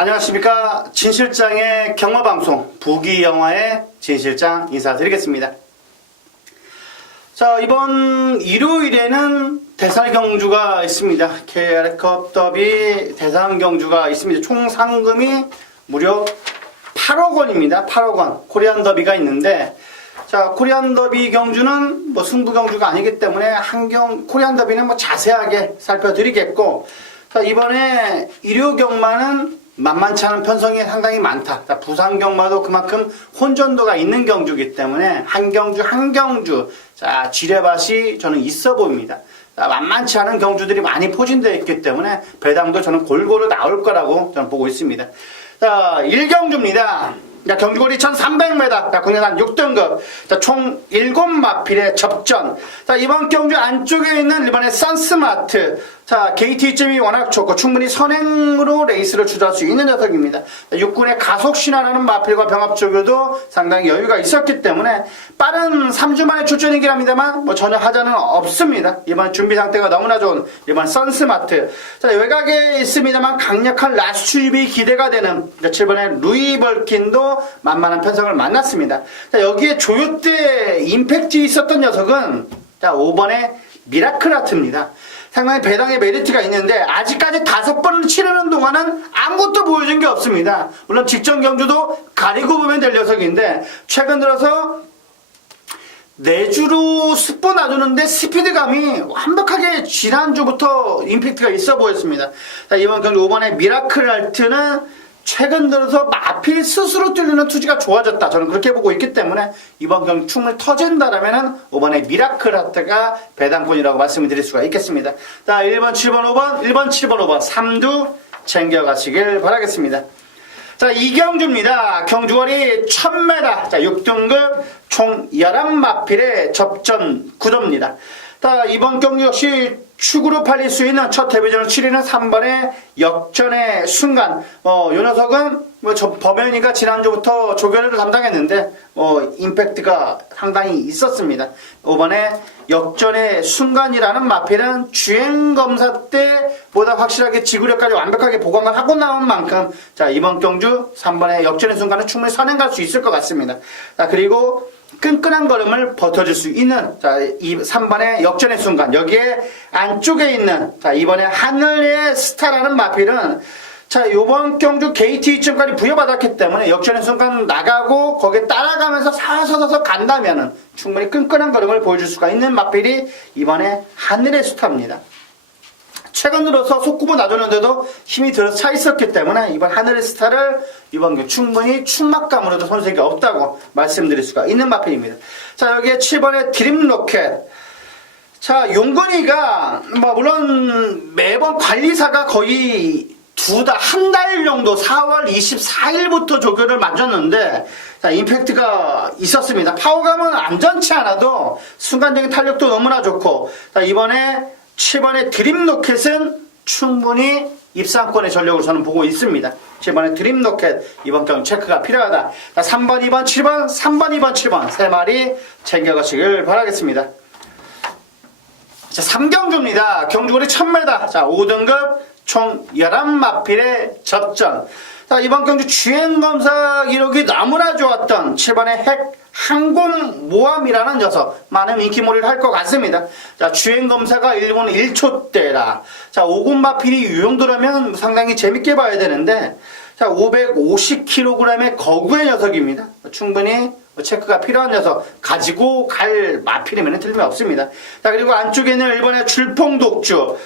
안녕하십니까. 진실장의 경마방송 부기영화의 진실장 인사드리겠습니다. 자, 이번 일요일에는 대상 경주가 있습니다. KR컵 더비 대상 경주가 있습니다. 총 상금이 무려 8억 원입니다. 8억 원. 코리안 더비가 있는데, 자, 코리안 더비 경주는 뭐 승부 경주가 아니기 때문에 코리안 더비는 뭐 자세하게 살펴드리겠고, 자, 이번에 일요 경마는 만만치 않은 편성이 상당히 많다. 자, 부산 경마도 그만큼 혼전도가 있는 경주이기 때문에 한 경주, 자, 지뢰밭이 저는 있어 보입니다. 자, 만만치 않은 경주들이 많이 포진되어 있기 때문에 배당도 저는 골고루 나올 거라고 저는 보고 있습니다. 자, 1경주입니다. 자, 경주거리 1300m, 자, 국내산 6등급, 자, 총 7마필의 접전. 자, 이번 경주 안쪽에 있는 일본의 선스마트. 자, 게이트 이점이 워낙 좋고 충분히 선행으로 레이스를 주도할 수 있는 녀석입니다. 자, 육군의 가속신화라는 마필과 병합 쪽에도 상당히 여유가 있었기 때문에 빠른 3주 만에 출전이긴 합니다만 뭐 전혀 하자는 없습니다. 이번 준비 상태가 너무나 좋은 이번 선스마트. 자, 외곽에 있습니다만 강력한 라스출입이 기대가 되는 7번의 루이벌킨도 만만한 편성을 만났습니다. 자, 여기에 조요대 임팩트 있었던 녀석은 자, 5번의 미라클아트입니다. 상당히 배당의 메리트가 있는데 아직까지 5번을 치르는 동안은 아무것도 보여준 게 없습니다. 물론 직전 경주도 가리고 보면 될 녀석인데 최근 들어서 4주로 스포 놔두는데 스피드감이 완벽하게 지난주부터 임팩트가 있어 보였습니다. 자, 이번 경주 5번의 미라클아트는 최근 들어서 마필 스스로 뚫리는 투지가 좋아졌다. 저는 그렇게 보고 있기 때문에 이번 경기 충분히 터진다라면은 5번의 미라클 하트가 배당권이라고 말씀을 드릴 수가 있겠습니다. 자, 1번, 7번, 5번, 1번, 7번, 5번, 3두 챙겨가시길 바라겠습니다. 자, 이경주입니다. 경주거리 1000m, 자, 6등급 총 11마필의 접전 구도입니다. 자, 이번 경기 역시 축으로 팔릴 수 있는 첫 데뷔전을 치르는 3번의 역전의 순간. 이 녀석은 범현이가 지난주부터 조결을 담당했는데, 임팩트가 상당히 있었습니다. 5번의 역전의 순간이라는 마필은 주행검사 때보다 확실하게 지구력까지 완벽하게 보강을 하고 나온 만큼, 자, 이번 경주 3번의 역전의 순간은 충분히 선행 갈 수 있을 것 같습니다. 자, 그리고 끈끈한 걸음을 버텨줄 수 있는, 자, 이 3번의 역전의 순간. 여기에 안쪽에 있는, 자, 이번에 하늘의 스타라는 마필은, 자, 요번 경주 게이트 2점까지 부여받았기 때문에 역전의 순간 나가고 거기에 따라가면서 사서서 간다면은 충분히 끈끈한 걸음을 보여줄 수가 있는 마필이 이번에 하늘의 스타입니다. 최근 들어서 속구부 놔줬는데도 힘이 들어 차 있었기 때문에 이번 하늘의 스타를 이번 경기 충분히 춘막감으로도 손색이 없다고 말씀드릴 수가 있는 마필입니다. 자, 여기에 7번의 드림로켓. 자, 용건이가 물론 매번 관리사가 거의 한 달 정도 4월 24일부터 조교를 만졌는데, 자, 임팩트가 있었습니다. 파워감은 안전치 않아도 순간적인 탄력도 너무나 좋고, 자, 이번에 7번의 드림로켓은 충분히 입상권의 전력으로 저는 보고 있습니다. 7번의 드림로켓 이번 경기 체크가 필요하다. 자, 3번, 2번, 7번, 3번, 2번, 7번 3마리 챙겨가시길 바라겠습니다. 자, 3경주입니다. 경주거리 1000m. 자, 5등급 총 11마필의 접전. 자, 이번 경주 주행검사 기록이 너무나 좋았던 7번의 핵 항공모함이라는 녀석, 많은 인기몰이를 할 것 같습니다. 자, 주행검사가 일본 1초대라. 자, 5군마필이 이 정도라면 상당히 재밌게 봐야 되는데, 자, 550kg의 거구의 녀석입니다. 충분히 체크가 필요한 녀석, 가지고 갈 마필이면 틀림없습니다. 자, 그리고 안쪽에 있는 일본의 줄퐁독주.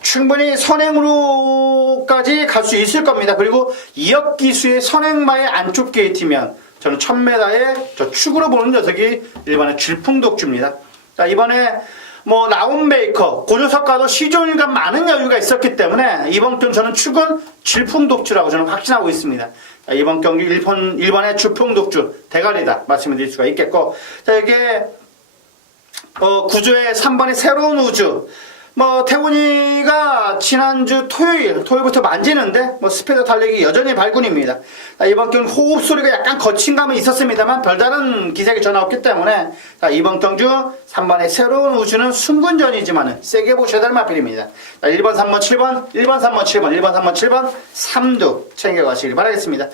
충분히 선행으로까지 갈 수 있을 겁니다. 그리고 2억 기수의 선행마의 안쪽 게이트면 저는 1000m에 저 축으로 보는 녀석이 일본의 줄풍독주입니다. 자, 이번에 라운메이커, 고조석과도 시종일관 많은 여유가 있었기 때문에 이번 경기 저는 축은 줄풍독주라고 저는 확신하고 있습니다. 자, 이번 경기 일본의 줄풍독주 대가리다 말씀을 드릴 수가 있겠고, 자, 여기에 구조의 3번의 새로운 우주. 뭐 태훈이가 지난주 토요일부터 만지는데 뭐 스피드 달리기 여전히 발군입니다. 이번 경주 호흡 소리가 약간 거친 감은 있었습니다만 별다른 기색이 전혀 없기 때문에 이번 경주 3번의 새로운 우주는 순군전이지만 세게 보셔야 될 마필입니다. 1번, 3번, 7번, 1번, 3번, 7번, 1번, 3번, 7번 3두 챙겨가시길 바라겠습니다.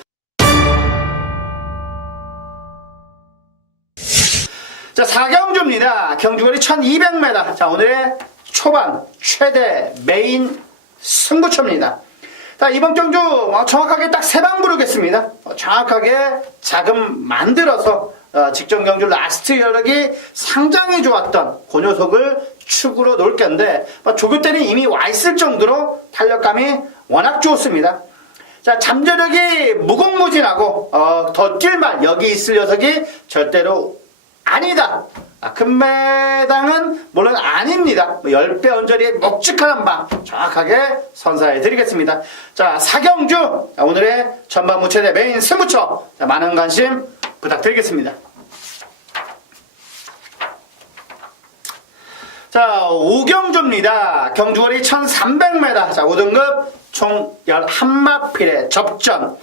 자, 4경주입니다. 경주거리 1200m. 자, 오늘의 초반 최대 메인 승부처입니다. 자, 이번 경주 정확하게 딱 3방 부르겠습니다. 정확하게 자금 만들어서 직전 경주 라스트 여력이 상당히 좋았던 그 녀석을 축으로 놓을 건데 조교 때는 이미 와 있을 정도로 탄력감이 워낙 좋습니다. 자, 잠재력이 무궁무진하고 더 뛸만 여기 있을 녀석이 절대로 아니다. 금매당은 물론 아닙니다. 10배 언저리의 묵직한 한방 정확하게 선사해 드리겠습니다. 자, 4경주 오늘의 전반부 최대 메인 승부처 많은 관심 부탁드리겠습니다. 자, 5경주입니다. 경주거리 1300m. 자, 5등급 총 11마필의 접전.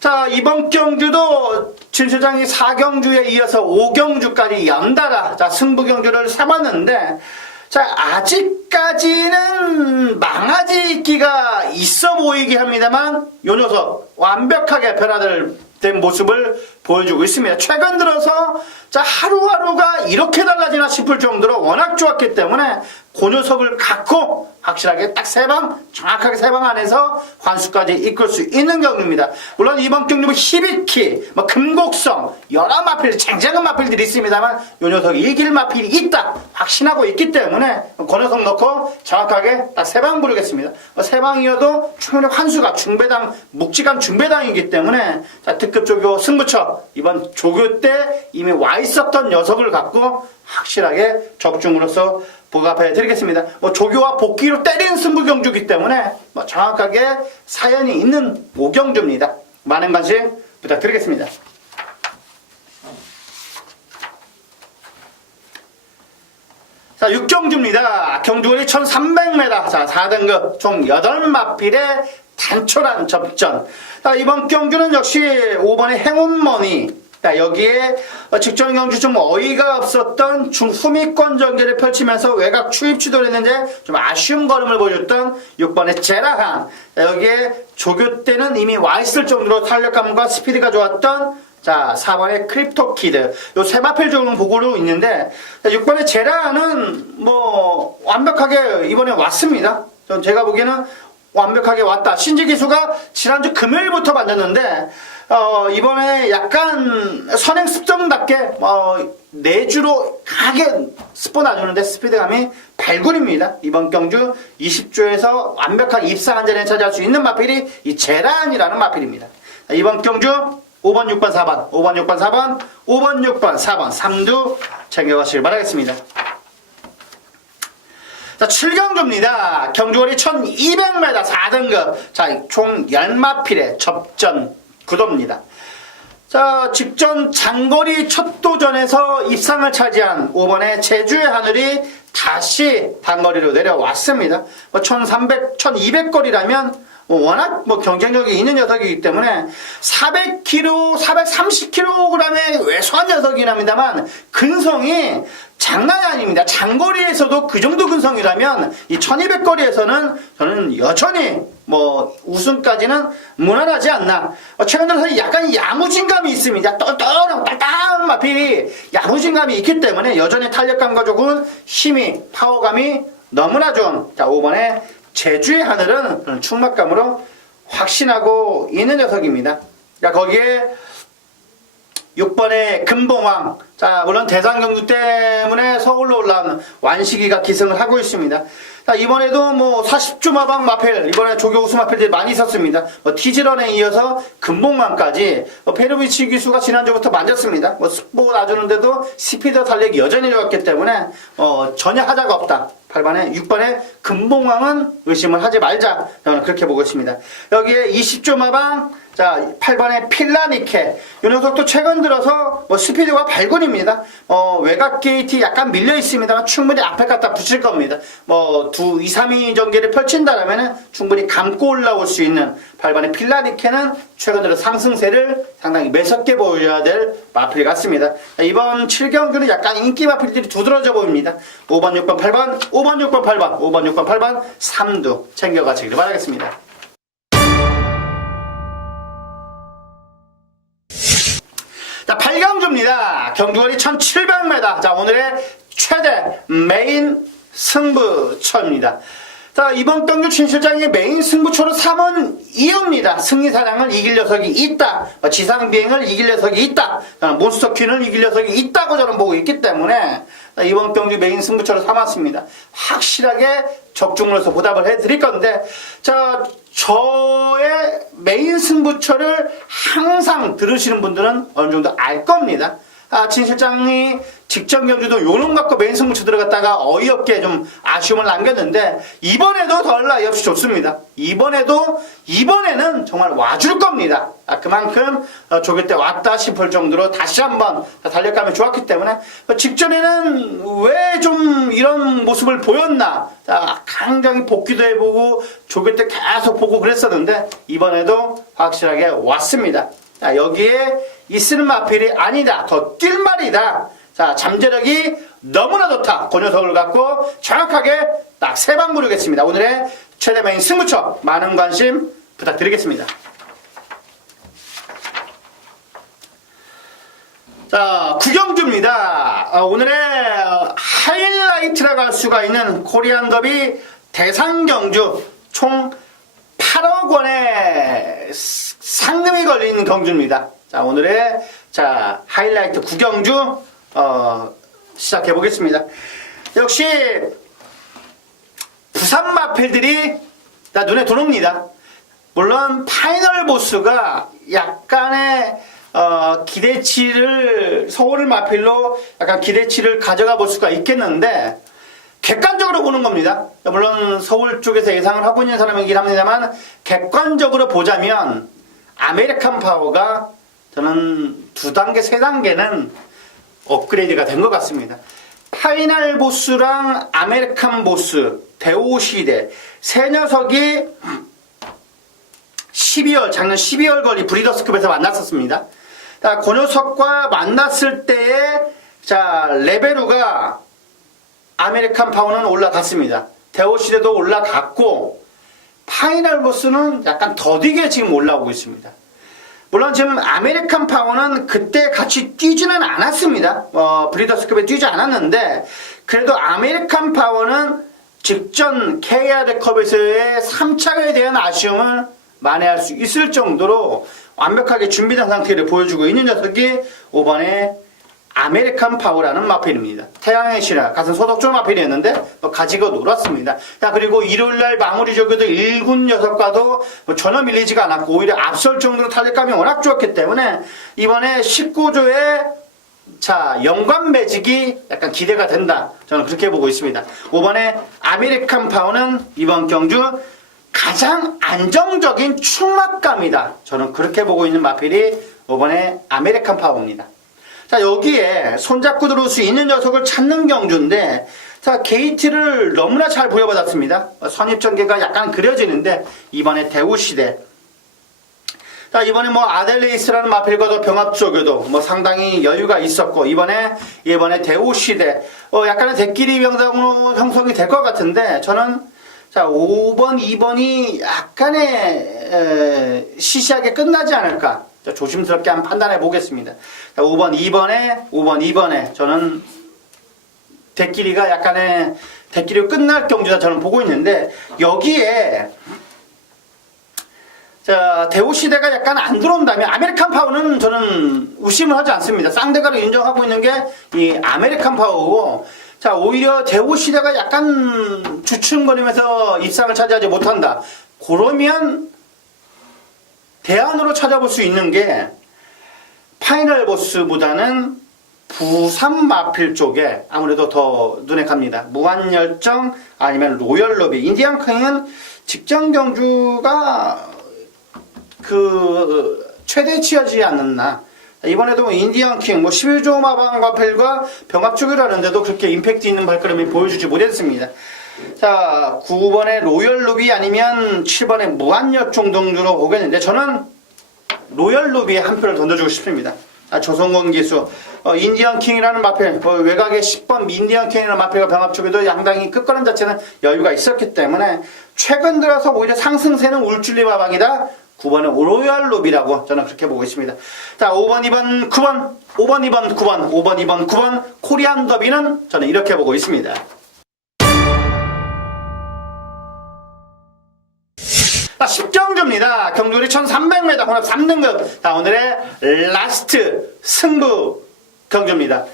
자, 이번 경주도 진 소장이 4경주에 이어서 5경주까지 연달아 승부 경주를 세봤는데 자, 아직까지는 망아지기가 있어 보이긴 합니다만 요 녀석 완벽하게 변화된 모습을 보여주고 있습니다. 최근 들어서 자, 하루하루가 이렇게 달라지나 싶을 정도로 워낙 좋았기 때문에 그 녀석을 갖고 확실하게 딱 3방, 정확하게 3방 안에서 환수까지 이끌 수 있는 경기입니다. 물론 이번 경기는 히비키, 금곡성, 여러 마필, 쟁쟁한 마필들이 있습니다만 요 녀석이 이길 마필이 있다 확신하고 있기 때문에 그 녀석 넣고 정확하게 딱 3방 부르겠습니다. 3방이어도 충분히 환수가 중배당, 묵직한 중배당이기 때문에 자, 특급 조교 승부처 이번 조교 때 이미 와 있었던 녀석을 갖고 확실하게 적중으로서 부합해 드리겠습니다. 조교와 복귀로 때리는 승부 경주이기 때문에 정확하게 사연이 있는 5경주입니다. 많은 관심 부탁드리겠습니다. 자, 6경주입니다. 경주거리 1300m. 자, 4등급 총 8마필의 단촐한 접전. 자, 이번 경주는 역시 5번의 행운머니. 자, 여기에 직전 경주 좀 어이가 없었던 중후미권 전개를 펼치면서 외곽 추입 시도를 했는데 좀 아쉬운 걸음을 보여줬던 6번의 제라한. 자, 여기에 조교 때는 이미 와 있을 정도로 탄력감과 스피드가 좋았던 자, 4번의 크립토키드. 요 세마필 정도 보고로 있는데 6번의 제라한은 완벽하게 이번에 왔습니다. 전 제가 보기에는 완벽하게 왔다. 신지 기수가 지난주 금요일부터 만졌는데 이번에 약간 선행 습성답게 내주로 강하게 스포 놔주는데 스피드감이 발군입니다. 이번 경주 20조에서 완벽한 입상 안전에 차지할 수 있는 마필이 이 제란이라는 마필입니다. 이번 경주 5번, 6번, 4번, 5번, 6번, 4번, 5번, 6번, 4번 3두 챙겨가시길 바라겠습니다. 자, 7경주입니다. 경주거리 1200m 4등급. 자, 총 10마필의 접전 구도입니다. 자, 직전 장거리 첫 도전에서 입상을 차지한 5번의 제주의 하늘이 다시 단거리로 내려왔습니다. 1300, 1200거리라면 워낙 경쟁력이 있는 녀석이기 때문에 400kg, 430kg의 왜소한 녀석이랍니다만 근성이 장난이 아닙니다. 장거리에서도 그 정도 근성이라면 이 1200거리에서는 저는 여전히 우승까지는 무난하지 않나. 최근 들어서 약간 야무진감이 있습니다. 떨떠름 딸딸한 마필이 야무진감이 있기 때문에 여전히 탄력감과 조금 힘이 파워감이 너무나 좋은 자, 5번에 제주의 하늘은 충막감으로 확신하고 있는 녀석입니다. 자, 거기에 6번의 금봉왕. 자, 물론 대상경주 때문에 서울로 올라온 완식이가 기승을 하고 있습니다. 자, 이번에도 40주 마방 마펠, 이번에 조교 우수 마펠들이 많이 있었습니다. 티즈런에 이어서 금봉왕까지, 페르비치 기수가 지난주부터 만졌습니다. 스포 놔주는데도 스피드 달력이 여전히 좋았기 때문에, 전혀 하자가 없다. 8번에 6번에 금봉왕은 의심을 하지 말자. 저는 그렇게 보고 있습니다. 여기에 20조 마방, 자 8번에 필라니케, 이 녀석도 최근 들어서 스피드가 발군입니다. 외곽 게이트 약간 밀려 있습니다만 충분히 앞에 갖다 붙일 겁니다. 2, 3위 전개를 펼친다라면 충분히 감고 올라올 수 있는 8번의 필라니케는 최근 들어 상승세를 상당히 매섭게 보여야 될 마필 같습니다. 이번 7경기는 약간 인기 마필들이 두드러져 보입니다. 5번, 6번, 8번, 5번, 6번, 8번, 5번, 6번, 8번 3두 챙겨가시길 바라겠습니다. 자, 8경주입니다. 경주거리 1700m. 자, 오늘의 최대 메인 승부처입니다. 자, 이번 경주 진실장의 메인 승부처로 3은 이옵니다. 승리사냥을 이길 녀석이 있다. 지상비행을 이길 녀석이 있다. 몬스터퀸을 이길 녀석이 있다고 저는 보고 있기 때문에 이번 경주 메인 승부처로 삼았습니다. 확실하게 적중으로서 보답을 해드릴 건데, 자, 저의 메인 승부처를 항상 들으시는 분들은 어느 정도 알 겁니다. 진 실장이 직전 경주도 요놈 갖고 메인 승부처 들어갔다가 어이없게 좀 아쉬움을 남겼는데, 이번에도 덜 나이 없이 좋습니다. 이번에는 정말 와줄 겁니다. 그만큼 조교 때 왔다 싶을 정도로 다시 한번 달력감이 좋았기 때문에, 직전에는 왜 좀 이런 모습을 보였나, 굉장히 복귀도 해보고 조교 때 계속 보고 그랬었는데 이번에도 확실하게 왔습니다. 여기에 있을 마필이 아니다, 더 뛸 말이다. 자, 잠재력이 너무나 좋다. 그 녀석을 갖고 정확하게 딱 3방 부르겠습니다. 오늘의 최대 메인 승부처 많은 관심 부탁드리겠습니다. 자, 구경주입니다. 오늘의 하이라이트라고 할 수가 있는 코리안 더비 대상경주, 총 8억 원의 상금이 걸린 경주입니다. 자, 오늘의 하이라이트 구경주 시작해 보겠습니다. 역시 부산 마필들이 눈에 들어옵니다. 물론 파이널 보스가 약간의 기대치를, 서울 마필로 약간 기대치를 가져가 볼 수가 있겠는데, 객관적으로 보는 겁니다. 물론 서울 쪽에서 예상을 하고 있는 사람이긴 합니다만, 객관적으로 보자면 아메리칸 파워가 저는 2단계, 3단계는 업그레이드가 된 것 같습니다. 파이널 보스랑 아메리칸 보스, 대오시대 세 녀석이 작년 12월 거리 브리더스컵에서 만났었습니다. 그 녀석과 만났을 때의 레베루가 아메리칸 파워는 올라갔습니다. 대오시대도 올라갔고, 파이널 보스는 약간 더디게 지금 올라오고 있습니다. 물론 지금 아메리칸 파워는 그때 같이 뛰지는 않았습니다. 브리더스컵에 뛰지 않았는데, 그래도 아메리칸 파워는 직전 KR컵에서의 3차에 대한 아쉬움을 만회할 수 있을 정도로 완벽하게 준비된 상태를 보여주고 있는 녀석이 5번의 아메리칸 파워라는 마필입니다. 태양의 신화 같은 소속조 마필이었는데 가지고 놀았습니다. 그리고 일요일날 마무리 조교도 1군 녀석과도 전혀 밀리지가 않았고 오히려 앞설 정도로 탄력감이 워낙 좋았기 때문에 이번에 19조의 연관 매직이 약간 기대가 된다. 저는 그렇게 보고 있습니다. 5번의 아메리칸 파워는 이번 경주 가장 안정적인 충막감이다. 저는 그렇게 보고 있는 마필이 5번의 아메리칸 파워입니다. 여기에 손잡고 들어올 수 있는 녀석을 찾는 경주인데, 게이트를 너무나 잘 부여받았습니다. 선입전개가 약간 그려지는데, 이번에 대우시대. 이번에 아델레이스라는 마필과도 병합조교도 상당히 여유가 있었고, 이번에 대우시대. 약간의 대끼리 병상으로 형성이 될 것 같은데, 저는 5번, 2번이 약간의 시시하게 끝나지 않을까. 조심스럽게 한번 판단해 보겠습니다. 5번, 2번에 저는 대끼리가 약간의 대끼리로 끝날 경주다 저는 보고 있는데, 여기에 대우시대가 약간 안 들어온다면 아메리칸 파워는 저는 의심을 하지 않습니다. 쌍대가를 인정하고 있는 게 이 아메리칸 파워고, 오히려 대우시대가 약간 주춤거리면서 입상을 차지하지 못한다. 그러면 대안으로 찾아볼 수 있는 게 파이널 보스보다는 부산 마필 쪽에 아무래도 더 눈에 갑니다. 무한열정 아니면 로열로비. 인디언킹은 직전 경주가 최대치하지 않았나. 이번에도 인디언킹 11조 마방 마필과 병합주기라는데도 그렇게 임팩트 있는 발걸음이 보여주지 못했습니다. 자, 9번의 로열루비 아니면 7번의 무한열정 등으로 오겠는데 저는 로열루비에 한 표를 던져주고 싶습니다. 조성권 기수, 인디언킹이라는 마필, 외곽에 10번 인디언킹이라는 마필과 병합쪽에도 양당이 끝거는 자체는 여유가 있었기 때문에 최근 들어서 오히려 상승세는 울줄리 마방이다. 9번은 로열루비라고 저는 그렇게 보고 있습니다. 자, 5번, 2번, 9번, 5번, 2번, 9번, 5번, 2번, 9번 코리안 더비는 저는 이렇게 보고 있습니다. 자, 10경주입니다. 경주리 1300m 혼합 3등급. 자, 오늘의 라스트 승부 경주입니다.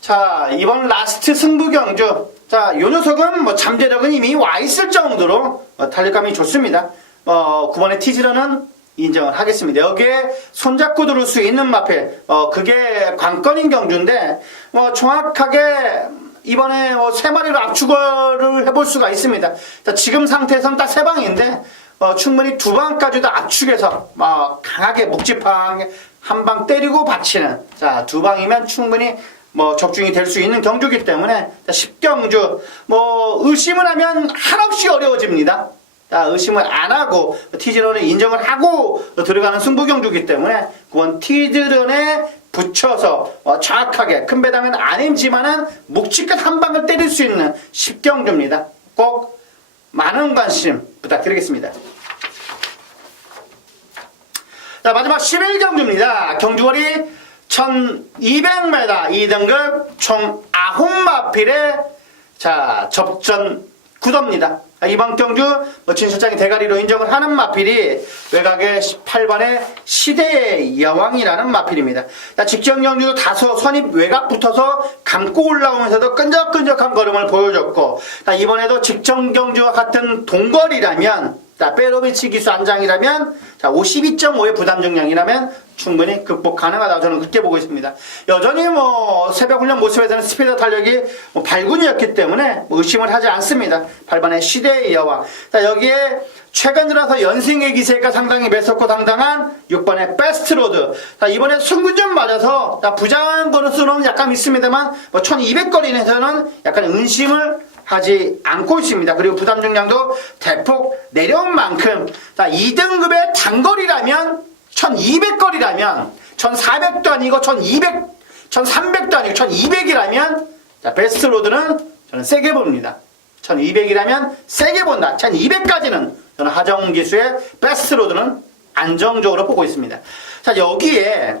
자, 이번 라스트 승부 경주. 자, 요 녀석은 잠재력은 이미 와 있을 정도로 탄력감이 좋습니다. 9번의 티즈러는 인정을 하겠습니다. 여기에 손잡고 들을 수 있는 마필, 그게 관건인 경주인데, 정확하게 이번에 3마리로 압축을 해볼 수가 있습니다. 자, 지금 상태에서는 딱 3방인데, 충분히 2방까지도 압축해서, 강하게 묵직하게 한 방 때리고 받치는, 자, 2방이면 충분히 적중이 될 수 있는 경주이기 때문에, 자, 10경주, 의심을 하면 한없이 어려워집니다. 자, 의심을 안 하고 티즈런을 인정을 하고 들어가는 승부경주이기 때문에 그건 티즈런에 붙여서 정확하게 큰 배당은 아니지만은 묵직한 한 방을 때릴 수 있는 10경주입니다. 꼭 많은 관심 부탁드리겠습니다. 자, 마지막 11경주입니다. 경주거리 1200m 2등급 총 9마필의 자, 접전 구도입니다. 이번 경주 진실장이 대가리로 인정을 하는 마필이 외곽의 18번의 시대의 여왕이라는 마필입니다. 직전 경주도 다소 선입 외곽 붙어서 감고 올라오면서도 끈적끈적한 걸음을 보여줬고, 이번에도 직전 경주와 같은 동거리라면, 페로비치 기수 안장이라면, 52.5의 부담 정량이라면 충분히 극복 가능하다고 저는 그렇게 보고 있습니다. 여전히 새벽 훈련 모습에서는 스피드 탄력이 발군이었기 때문에 의심을 하지 않습니다. 8번의 시대의 여왕. 여기에 최근 들어서 연승의 기세가 상당히 매섭고 당당한 6번의 베스트로드. 이번에 승군전 맞아서 부장한 번호수는 약간 있습니다만 1200거리에서는 약간 의심을 하지 않고 있습니다. 그리고 부담 중량도 대폭 내려온 만큼 2등급의 단거리라면 1200거리라면 1400도 아니고 1300도 아니고 1200이라면 베스트로드는 저는 세게 봅니다. 1200이라면 세게 본다. 1200까지는 저는 하정훈 기수의 베스트로드는 안정적으로 보고 있습니다. 자, 여기에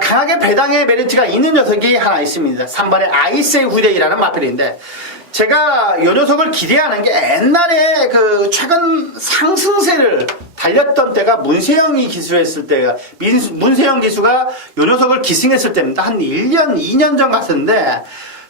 강하게 배당의 메리트가 있는 녀석이 하나 있습니다. 3번의 아이세이 후데이라는 마필인데, 제가 이 녀석을 기대하는 게 옛날에 최근 상승세를 달렸던 때가 문세영이 기수했을 때가, 문세영 기수가 이 녀석을 기승했을 때입니다. 한 1년, 2년 전 같은데,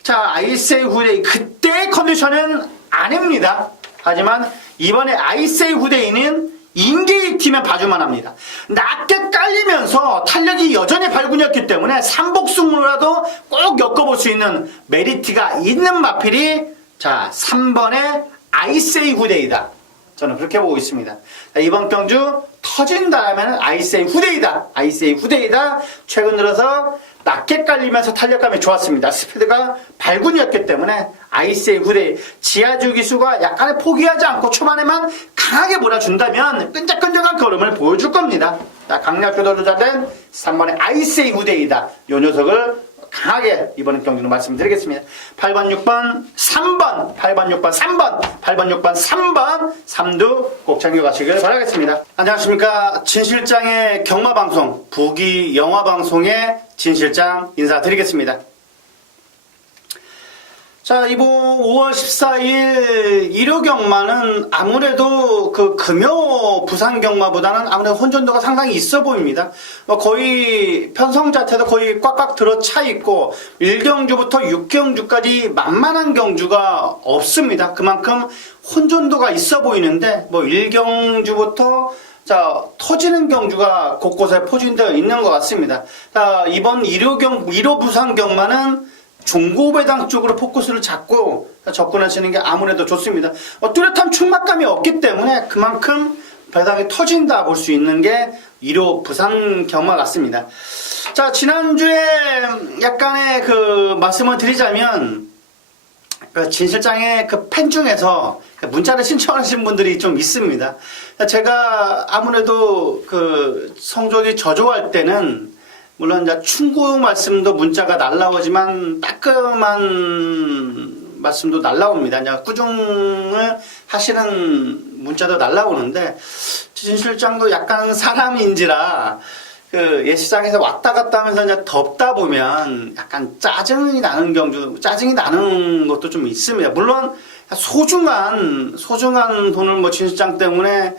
자, 아이세이 후데이, 그때의 컨디션은 아닙니다. 하지만 이번에 아이세이 후데이는 인게이 팀에 봐주만 합니다. 낮게 깔리면서 탄력이 여전히 발군이었기 때문에 삼복승으로라도 꼭 엮어볼 수 있는 메리트가 있는 마필이 3번의 아이세이 후데이다. 저는 그렇게 보고 있습니다. 이번 경주 터진다라면 아이세이 후데이다. 아이세이 후데이다. 최근 들어서 낮게 깔리면서 탄력감이 좋았습니다. 스피드가 발군이었기 때문에 아이세이 후데이 지하주 기수가 약간의 포기하지 않고 초반에만 강하게 몰아준다면 끈적끈적한 걸음을 보여줄 겁니다. 강약조도로 잡은 3번의 아이세이 후데이다. 이 녀석을 강하게 이번 경주는 말씀드리겠습니다. 8번, 6번, 3번, 8번, 6번, 3번, 8번, 6번, 3번, 3두 꼭 챙겨가시길 바라겠습니다. 안녕하십니까. 진실장의 경마방송, 부기 영화방송의 진실장 인사드리겠습니다. 자, 이번 5월 14일 일요경마는 아무래도 금요 부산경마보다는 아무래도 혼전도가 상당히 있어 보입니다. 거의 편성 자체도 거의 꽉꽉 들어차 있고 1경주부터 6경주까지 만만한 경주가 없습니다. 그만큼 혼전도가 있어 보이는데 1경주부터 자, 터지는 경주가 곳곳에 포진되어 있는 것 같습니다. 자, 이번 1호 부산 경마는 중고배당 쪽으로 포커스를 잡고 접근하시는 게 아무래도 좋습니다. 뚜렷한 충막감이 없기 때문에 그만큼 배당이 터진다 볼 수 있는 게 1호 부산 경마 같습니다. 자, 지난주에 약간의 그 말씀을 드리자면, 진 실장의 그 팬 중에서 문자를 신청하신 분들이 좀 있습니다. 제가 아무래도 그 성적이 저조할 때는 물론 이제 충고 말씀도 문자가 날라오지만 따끔한 말씀도 날라옵니다. 이제 꾸중을 하시는 문자도 날라오는데, 진 실장도 약간 사람인지라 그 예시장에서 왔다 갔다 하면서 이제 덥다 보면 약간 짜증이 나는 것도 좀 있습니다. 물론 소중한 돈을 뭐 진 실장 때문에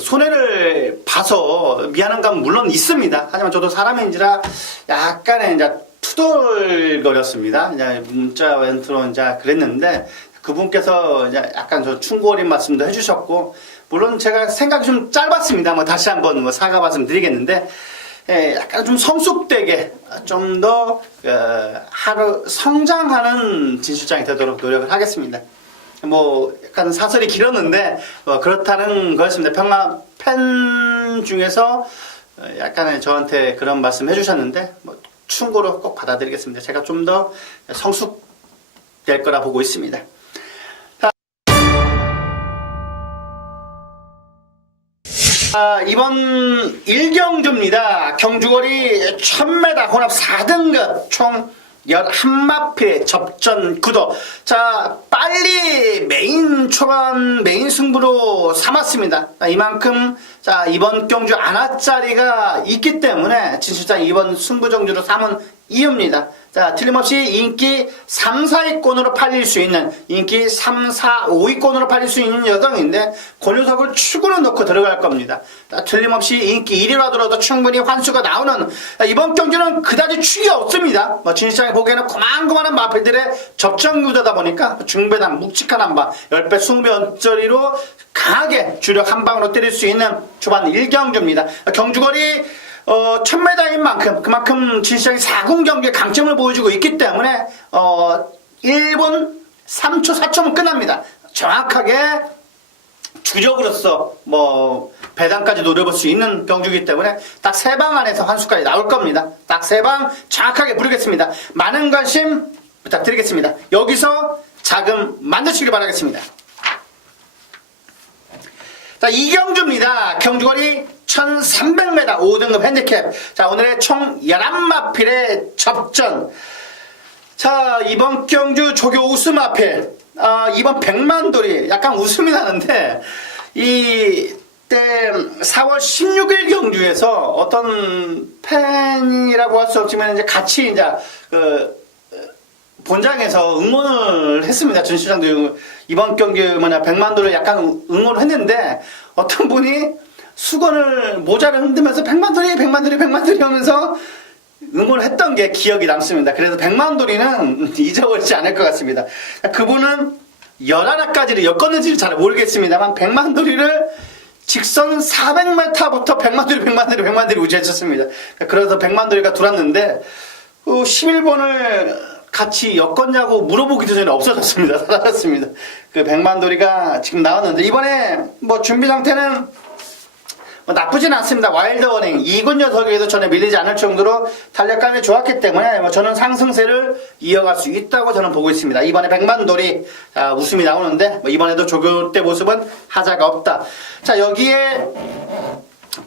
손해를 봐서 미안한 감은 물론 있습니다. 하지만 저도 사람인지라 약간의 이제 투덜거렸습니다. 이제 문자 멘트로 이제 그랬는데, 그분께서 이제 약간 저 충고 어린 말씀도 해주셨고, 물론 제가 생각이 좀 짧았습니다. 뭐 다시 한번 뭐 사과 말씀 드리겠는데, 약간 좀 성숙되게 좀 더 하루 성장하는 진 실장이 되도록 노력을 하겠습니다. 뭐 약간 사설이 길었는데 그렇다는 거였습니다. 평화 팬 중에서 약간의 저한테 그런 말씀 해주셨는데, 뭐 충고로 꼭 받아들이겠습니다. 제가 좀 더 성숙될 거라 보고 있습니다. 이번 1경주입니다. 경주거리 1000m 혼합 4등급 총 11마필의 접전 구도. 자, 빨리 초반 메인 승부로 삼았습니다. 이만큼, 자, 이번 경주 안하짜리가 있기 때문에 진실장 이번 승부정주로 삼은 이유입니다. 자, 틀림없이 인기 3, 4위권으로 팔릴 수 있는, 인기 3, 4, 5위권으로 팔릴 수 있는 여성인데, 그 녀석을 축으로 넣고 들어갈 겁니다. 자, 틀림없이 인기 1위로 하더라도 충분히 환수가 나오는, 이번 경주는 그다지 축이 없습니다. 뭐, 진실장이 보기에는 고만고만한 마필들의 접전구도다 보니까, 중배당 묵직한 한방, 10배, 20배 언저리로 강하게 주력 한방으로 때릴 수 있는 초반 1경주입니다. 경주거리 1000m인 만큼 그만큼 진실장이 4군 경기의 강점을 보여주고 있기 때문에 1분 3초 4초면 끝납니다. 정확하게 주력으로서 뭐 배당까지 노려볼 수 있는 경주이기 때문에 딱 3방 안에서 환수까지 나올 겁니다. 딱 3방 정확하게 부르겠습니다. 많은 관심 부탁드리겠습니다. 여기서 자금 만드시길 바라겠습니다. 자, 이경주입니다. 경주거리 1300m 5등급 핸디캡. 자, 오늘의 총 11마필의 접전. 자, 이번 경주 조교 우스마필. 이번 백만돌이 약간 웃음이 나는데, 이때 4월 16일 경주에서 어떤 팬이라고 할 수 없지만 이제 같이 이제 본장에서 응원을 했습니다. 전 시장도 이번 경기 백만도를 약간 응원을 했는데, 어떤 분이 수건을 모자를 흔들면서 백만돌이 하면서 응원을 했던 게 기억이 남습니다. 그래서 백만돌이는 잊어버리지 않을 것 같습니다. 그분은 11화까지를 엮었는지를 잘 모르겠습니다만, 백만돌이를 직선 400m부터 백만돌이 우지했었습니다. 그래서 백만돌이가 돌았는데 11번을 같이 엮었냐고 물어보기도 전에 없어졌습니다. 사라졌습니다. 그 백만돌이가 지금 나왔는데, 이번에 뭐 준비 상태는 뭐 나쁘진 않습니다. 와일드워닝 2군 녀석에도 전에 밀리지 않을 정도로 탄력감이 좋았기 때문에 뭐 저는 상승세를 이어갈 수 있다고 저는 보고 있습니다. 이번에 백만돌이 웃음이 나오는데, 뭐 이번에도 조교 때 모습은 하자가 없다. 자, 여기에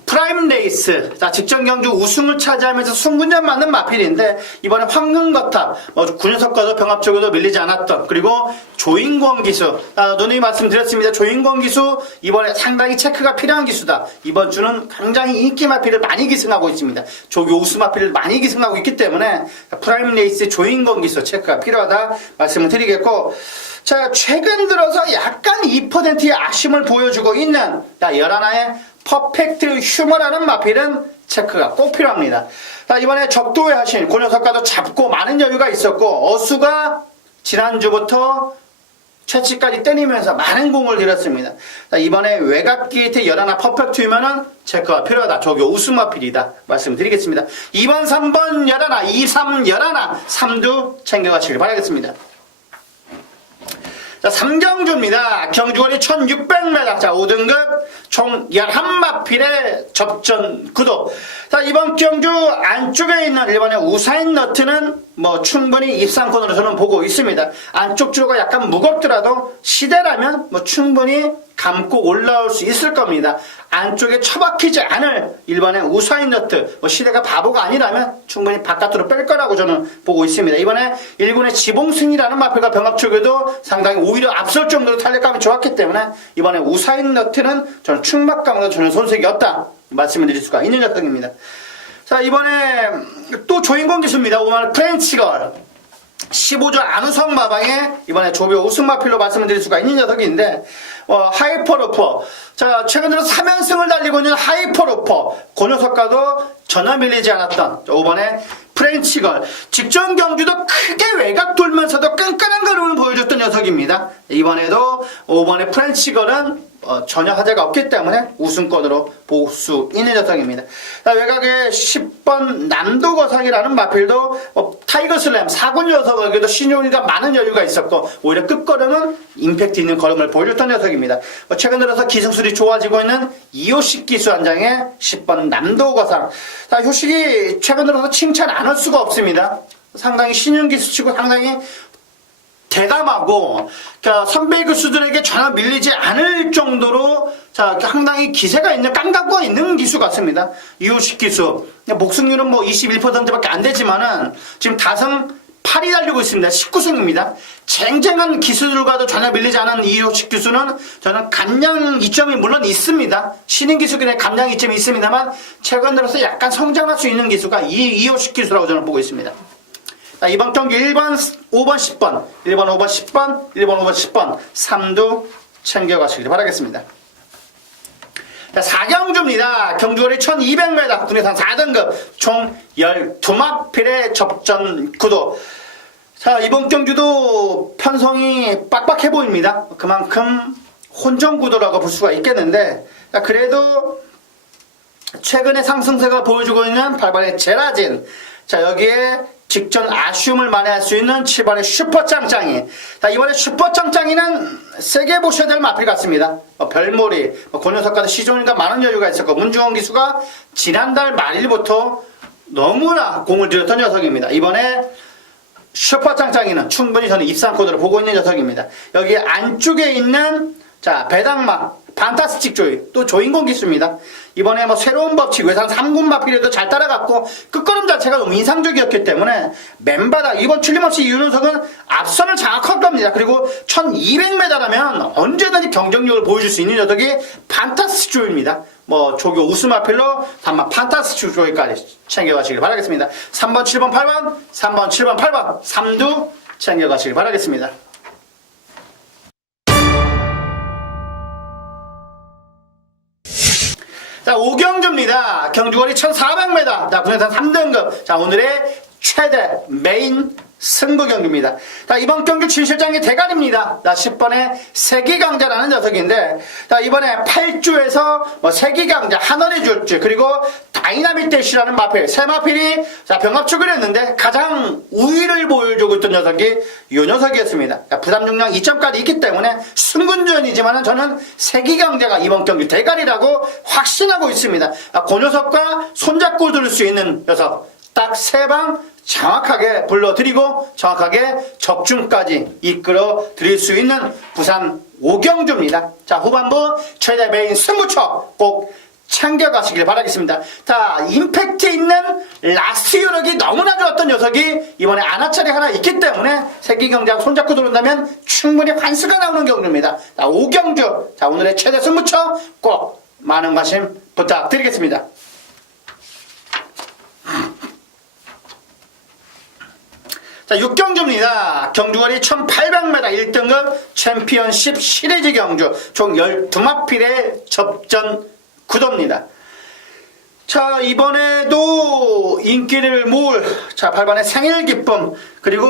프라임 레이스, 자, 직전 경주 우승을 차지하면서 승분전 맞는 마필인데, 이번에 황금거탑, 뭐, 군석과도 병합적으로 밀리지 않았던, 그리고 조인권 기수, 누누이 말씀드렸습니다. 조인권 기수, 이번에 상당히 체크가 필요한 기수다. 이번 주는 굉장히 인기 마필을 많이 기승하고 있습니다. 조교 우승 마필을 많이 기승하고 있기 때문에, 프라임 레이스 조인권 기수 체크가 필요하다 말씀을 드리겠고, 자, 최근 들어서 약간 2%의 아쉬움을 보여주고 있는, 11화의 퍼펙트 휴머라는 마필은 체크가 꼭 필요합니다. 자, 이번에 적도회 하신 고녀석과도 잡고 많은 여유가 있었고, 어수가 지난주부터 채치까지 때리면서 많은 공을 들였습니다. 자, 이번에 외곽 게이트 11 퍼펙트이면은 체크가 필요하다. 조교 우승마필이다. 말씀드리겠습니다. 2번, 3번 11, 2, 3, 11, 3두 챙겨가시길 바라겠습니다. 자, 3경주입니다. 경주거리 1600m. 자, 5등급 총 11마필의 접전 구도. 자, 이번 경주 안쪽에 있는 일본의 우사인 너트는 충분히 입상권으로 저는 보고 있습니다. 안쪽 주가 약간 무겁더라도 시대라면 충분히 감고 올라올 수 있을 겁니다. 안쪽에 처박히지 않을 일본의 우사인 너트, 시대가 바보가 아니라면 충분히 바깥으로 뺄 거라고 저는 보고 있습니다. 이번에 1군의 지봉승이라는 마필과 병합 쪽에도 상당히 오히려 앞설 정도로 탄력감이 좋았기 때문에 이번에 우사인 너트는 저는 충막감으로 저는 손색이 없다 말씀을 드릴 수가 있는 녀석입니다. 자, 이번에 또 조인공 기수입니다. 5만 프렌치걸 15조 안우성 마방에 이번에 조교 우승마필로 말씀을 드릴 수가 있는 녀석인데 하이퍼루퍼. 자, 최근 들어 3연승을 달리고 있는 하이퍼루퍼. 그 녀석과도 전혀 밀리지 않았던 5번에 프렌치걸. 직전 경주도 크게 외곽 돌면서도 끈끈한 걸음을 보여줬던 녀석입니다. 이번에도 5번의 프렌치걸은 전혀 하자가 없기 때문에 우승권으로 볼 수 있는 녀석입니다. 외곽에 10번 남도거상이라는 마필도 타이거슬램 4군 녀석에게도 신용이가 많은 여유가 있었고 오히려 끝걸음은 임팩트 있는 걸음을 보여줬던 녀석입니다. 최근 들어서 기승술이 좋아지고 있는 이호식 기수 한 장에 10번 남도거상. 자, 효식이 최근 들어서 칭찬 안 할 수가 없습니다. 상당히 신용 기수치고 상당히 대담하고 선배 교수들에게 전혀 밀리지 않을 정도로 상당히 기세가 있는 깡다구가 있는 기수 같습니다. 이호식 기수 목승률은 21%밖에 안 되지만은 지금 다승 8이 달리고 있습니다. 19승입니다. 쟁쟁한 기수들과도 전혀 밀리지 않은 이호식 기수는 저는 감량 이점이 물론 있습니다. 신인 기수들의 감량 이점이 있습니다만 최근 들어서 약간 성장할 수 있는 기수가 이호식 기수라고 저는 보고 있습니다. 자, 이번 경기 1번, 5번, 10번, 1번, 5번, 10번, 1번, 5번, 10번, 3두 챙겨가시길 바라겠습니다. 자, 4경주입니다. 경주거리 1200m, 국내산 4등급, 총 12마필의 접전 구도. 자, 이번 경주도 편성이 빡빡해 보입니다. 그만큼 혼전 구도라고 볼 수가 있겠는데, 자, 그래도 최근에 상승세가 보여주고 있는 8번의 제라진. 자, 여기에 직전 아쉬움을 만회할 수 있는 7번의 슈퍼짱짱이. 자, 이번에 슈퍼짱짱이는 세게 보셔야 될 마필 같습니다. 별몰이, 그 녀석과도 시종일과 많은 여유가 있었고, 문중원 기수가 지난달 말일부터 너무나 공을 들였던 녀석입니다. 이번에 슈퍼짱짱이는 충분히 저는 입상코드로 보고 있는 녀석입니다. 여기 안쪽에 있는 배당마 판타스틱 조이, 또 조인공 기수입니다. 이번에 새로운 법칙, 외산 3군 마필에도 잘 따라갔고, 끝걸음 자체가 너무 인상적이었기 때문에, 맨바닥, 이번 틀림없이 이윤석은 앞선을 장악할 겁니다. 그리고 1200m라면 언제든지 경쟁력을 보여줄 수 있는 녀석이 판타스틱 조이입니다. 조교 우승 마필로 다만 판타스틱 조이까지 챙겨가시길 바라겠습니다. 3번, 7번, 8번, 3번, 7번, 8번, 3두 챙겨가시길 바라겠습니다. 자, 5경주입니다. 경주거리 1400m. 자, 군산산 3등급. 자, 오늘의 최대 메인 승부 경주입니다. 자, 이번 경주 진실장의 대가리입니다. 자, 10번의 세기강자라는 녀석인데, 자, 이번에 8주에서 세기강자, 한원의 주주, 그리고 다이나믹 대시라는 마필, 세 마필이 병합축을 했는데 가장 우위를 보여주고 있던 녀석이 이 녀석이었습니다. 자, 부담 중량 2점까지 있기 때문에 승군전이지만 저는 세기강자가 이번 경기 대가리라고 확신하고 있습니다. 자, 그 녀석과 손잡고 들을 수 있는 녀석, 딱 3방 정확하게 불러드리고 정확하게 적중까지 이끌어 드릴 수 있는 부산 5경주입니다. 자, 후반부 최대 메인 승부처 꼭 챙겨가시길 바라겠습니다. 자, 임팩트 있는 라스트 유력이 너무나 좋았던 녀석이 이번에 아나짜리 하나 있기 때문에 세기경장 손잡고 들어온다면 충분히 환수가 나오는 경주입니다. 자, 5경주. 자, 오늘의 최대 승부처 꼭 많은 관심 부탁드리겠습니다. 자, 6경주입니다. 경주거리 1800m 1등급 챔피언십 시리즈 경주 총 12마필의 접전 구도입니다. 자, 이번에도 인기를 모을 8번의 생일 기쁨, 그리고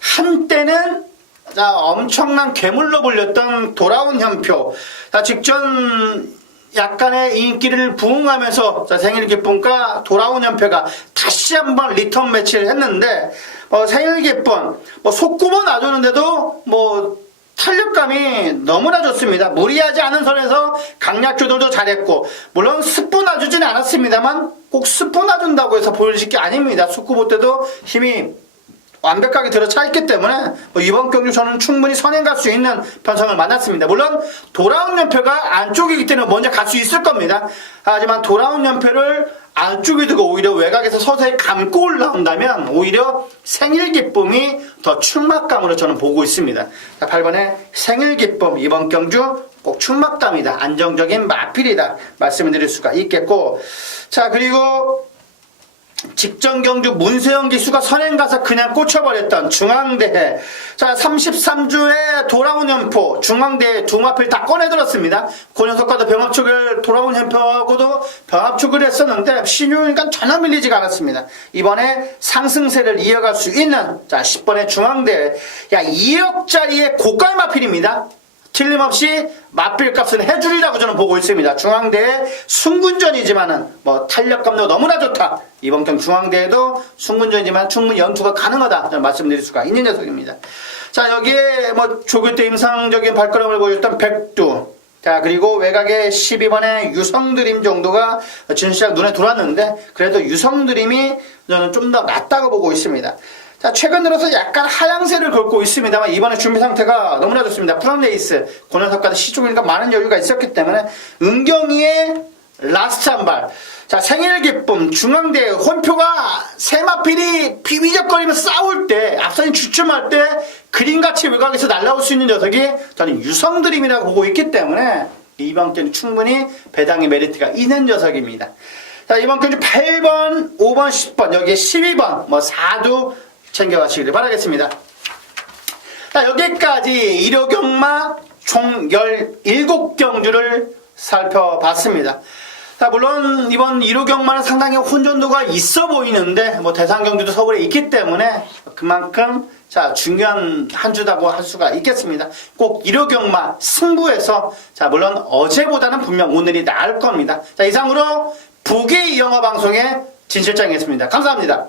한때는 자, 엄청난 괴물로 불렸던 돌아온 현표. 자, 직전 약간의 인기를 부응하면서 자, 생일 기쁨과 돌아온 현표가 다시 한번 리턴 매치를 했는데 생일 기쁨 속구보 놔주는데도 탄력감이 너무나 좋습니다. 무리하지 않은 선에서 강약 조절도 잘했고, 물론 스포 놔주지는 않았습니다만 꼭 스포 놔준다고 해서 보여줄 게 아닙니다. 속구보 때도 힘이 완벽하게 들어차 있기 때문에 이번 경주 저는 충분히 선행 갈 수 있는 편성을 만났습니다. 물론 돌아온 연표가 안쪽이기 때문에 먼저 갈 수 있을 겁니다. 하지만 돌아온 연표를 안쪽에 두고 오히려 외곽에서 서서히 감고 올라온다면 오히려 생일 기쁨이 더 충막감으로 저는 보고 있습니다. 자, 8번에 생일 기쁨 이번 경주 꼭 충막감이다. 안정적인 마필이다. 말씀을 드릴 수가 있겠고, 자, 그리고 직전 경주 문세영 기수가 선행 가서 그냥 꽂혀버렸던 중앙대회. 자, 33주에 돌아온 현포 중앙대회 두 마필 다 꺼내들었습니다. 고년석과도 병합축을 돌아온 현포하고도 병합축을 했었는데 신유니까 전혀 밀리지가 않았습니다. 이번에 상승세를 이어갈 수 있는 자 10번의 중앙대회. 야, 2억짜리의 고가의 마필입니다. 틀림없이 마필값은 해주리라고 저는 보고 있습니다. 중앙대회 순군전이지만은 탄력감도 너무나 좋다. 이번 경 중앙대회도 순군전이지만 충분히 연투가 가능하다. 저는 말씀드릴 수가 있는 녀석입니다. 자, 여기에 조교 때 임상적인 발걸음을 보여줬던 백두. 자, 그리고 외곽에 12번의 유성드림 정도가 진시작 눈에 들어왔는데 그래도 유성드림이 저는 좀 더 낫다고 보고 있습니다. 자, 최근 들어서 약간 하향세를 걷고 있습니다만 이번에 준비 상태가 너무나 좋습니다. 프랑레이스, 고년석과도 시중이니까 많은 여유가 있었기 때문에 은경이의 라스트 한 발. 자, 생일 기쁨, 중앙대 혼표가 세마필이 비비적거리면서 싸울 때, 앞선이 주춤할 때 그림같이 외곽에서 날아올 수 있는 녀석이 저는 유성드림이라고 보고 있기 때문에 이번 경기 충분히 배당의 메리트가 있는 녀석입니다. 자, 이번 경기 8번, 5번, 10번, 여기에 12번, 4두 챙겨가시길 바라겠습니다. 자, 여기까지 일요경마 총 17경주를 살펴봤습니다. 자, 물론 이번 일요경마는 상당히 혼전도가 있어 보이는데 대상경주도 서울에 있기 때문에 그만큼 자 중요한 한 주다고 할 수가 있겠습니다. 꼭 일요경마 승부에서 자 물론 어제보다는 분명 오늘이 나을 겁니다. 자, 이상으로 부기 영어 방송의 진실장이었습니다. 감사합니다.